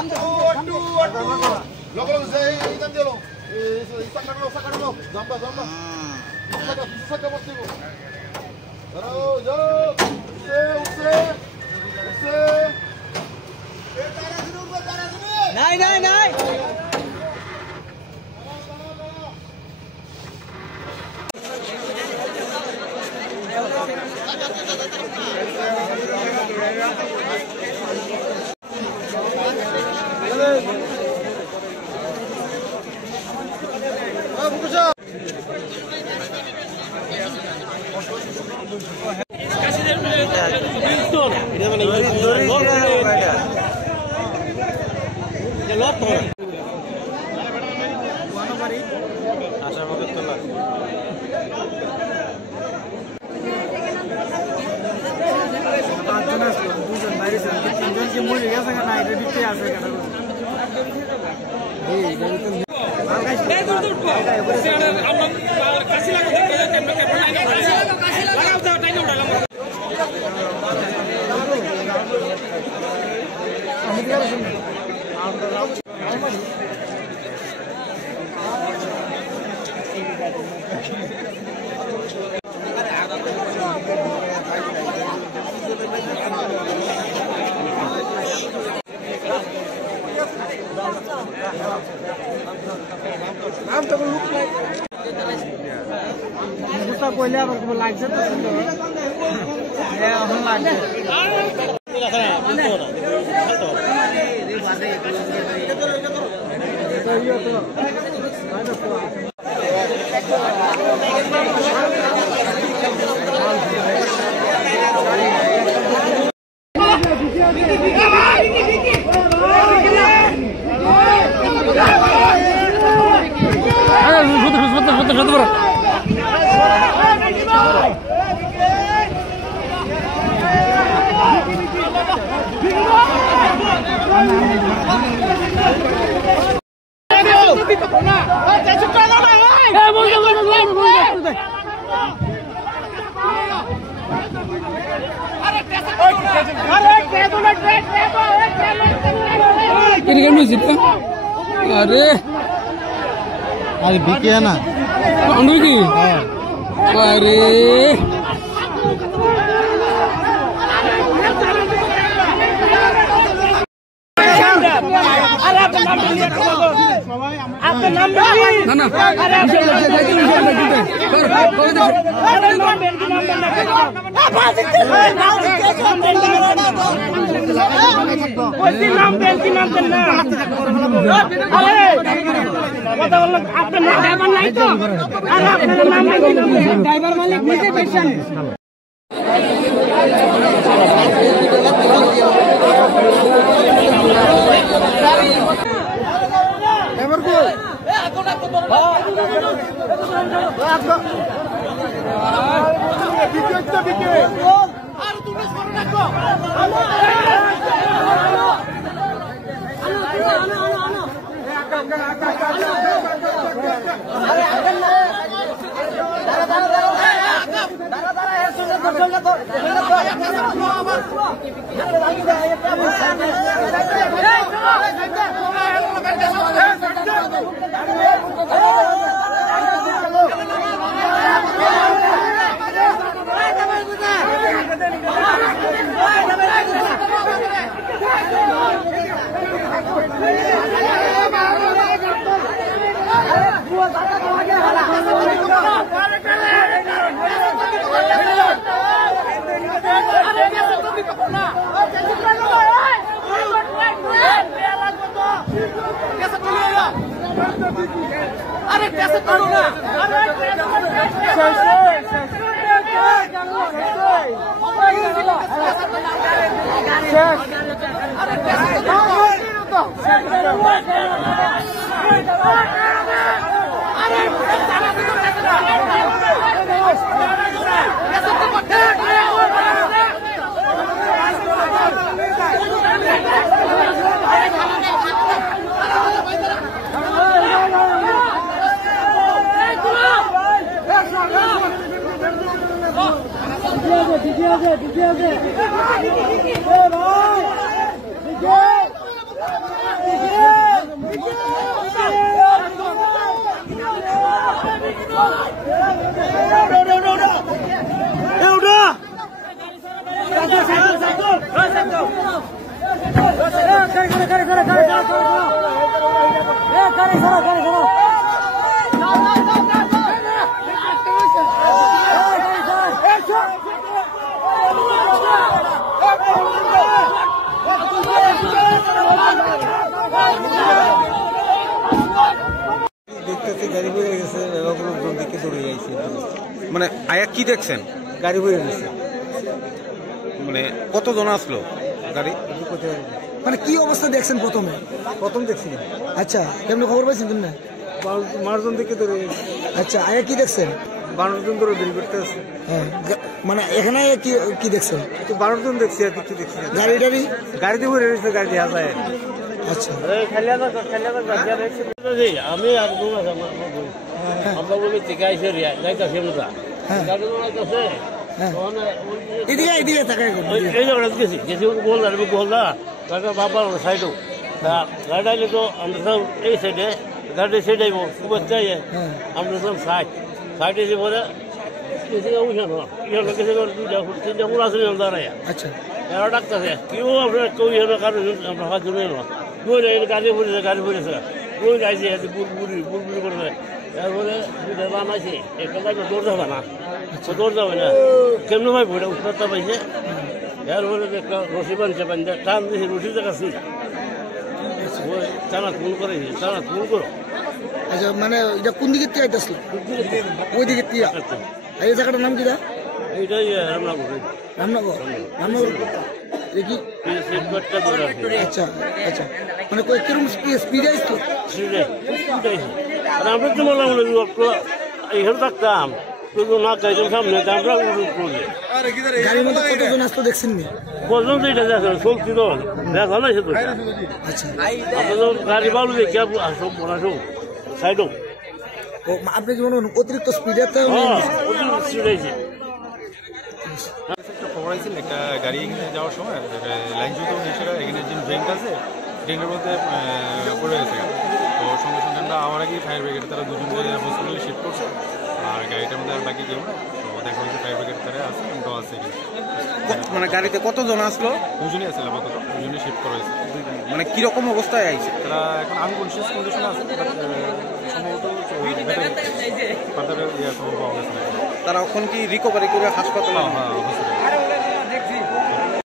Logo saya ikan dia lo. Sacar lo. Zamba. Saca você. Jauh. Use. Naik. अरे अरे बिके है ना की अरे ड्राइवर मालिक नीचे पेशेंट अरे कैसे करो ना দেখতেছি গাড়ি বেড়ে গেছে, লোকজন দেখে দৌড়ে যাইছে। মানে আয়া কি দেখছেন? গাড়ি বেড়ে গেছে, মানে কতজন আসলো গাড়ি? মানে কি অবস্থা দেখছেন প্রথমে? প্রথম দেখছি আচ্ছা, কেমন খবর পাইছেন তুমি? মানুষজন দেখে দৌড়ে গেছে। আচ্ছা, আয়া কি দেখছেন? মানুষজন দৌড়ে দৌড়ি করতে আছে। হ্যাঁ, মানে এখানে আয়া কি কি দেখছেন? তো মানুষজন দেখছি আর কিছু দেখছি না। গাড়ি টাড়ি? গাড়ি দিয়ে বেড়ে গেছে, গাড়ি দিয়ে যায়। আচ্ছা, আমি আর আমরা বলি টিকা এসে যাইতেছি আমরা গাড়ি কাছে এদিকে এদিকে তাকাই এই জায়গাটা গেছি গেছি গোল আর গোলদা গাড়িটা বাবার সাইডও গাড়িটা আইলে তো আমরা সব এই সাইডে গাড়ি সাইড আইব খুব চাই আমরা সব সাইড এসে পরে কেসে উঠানো ইহানো কেসে করে দুইটা তিনটা মুড়া আছে দাঁড়ায়। আচ্ছা, এরা ডাক্তার কেউ আপনার কেউ ইহানো কারণ আমরা হাত জন্য গাড়ি পড়েছে ওই যাইছে বুড়বুড়ি করবে তারপরে দুইটা বানাইছে একটা গাড়ি দৌড় যাবে না দৌড় যাবে না কেমন ভাই ভোটা উত্তরটা পাইছে এরপরে একটা রশি বানছে বান্ধে টান দিয়েছে রশি জায়গা ছিল ওই টানা খুন করেছে টানা খুন করো। আচ্ছা, মানে এটা কোন দিকে দিয়ে আইতাছিল? ওই দিকে দিয়ে। এই জায়গাটার নাম কি? এইটাই রামনগর রামনগর। রামনগর দেখি। আচ্ছা আচ্ছা, মানে কিরকম স্পিড আসতো? আমরা তো বললাম এখানে থাকতাম শুধু না খাইতাম সামনে আমরা গাড়ির মধ্যে কতজন আসতো দেখছেন? কজন তো এটা দেখা চলছি তো দেখা নাই সে তো। আচ্ছা, আমরা তো গাড়ি পাবো দেখি সব বনাসো সাইডও আপনি কি মনে করেন অতিরিক্ত স্পিডে? অতিরিক্ত স্পিড হয়েছে। একটা খবর আছে একটা গাড়ি এখানে যাওয়ার সময় লাইন জুতো সেটা এখানে যে ড্রেনটা আছে ড্রেনের মধ্যে পড়ে গেছে। তো সঙ্গে সঙ্গে আমরা আমার আগে ফায়ার ব্রিগেড তারা দুজনকে হসপিটালে শিফট করছে আর গাড়িটার মধ্যে আর বাকি কেউ না। তো দেখা হচ্ছে ফায়ার ব্রিগেড তারা আছে আমরাও আছে। মানে গাড়িতে কতজন আসলো? দুজনই আছে আপাতত, দুজনই শিফট করা হয়েছে। মানে কিরকম অবস্থায় আইছে? তারা এখন আনকনসিয়াস কন্ডিশনে আছে, সম্ভবত ফার্দার সম্ভব পাওয়া গেছে না। তারা এখন কি রিকভারি করে হাসপাতালে? হ্যাঁ,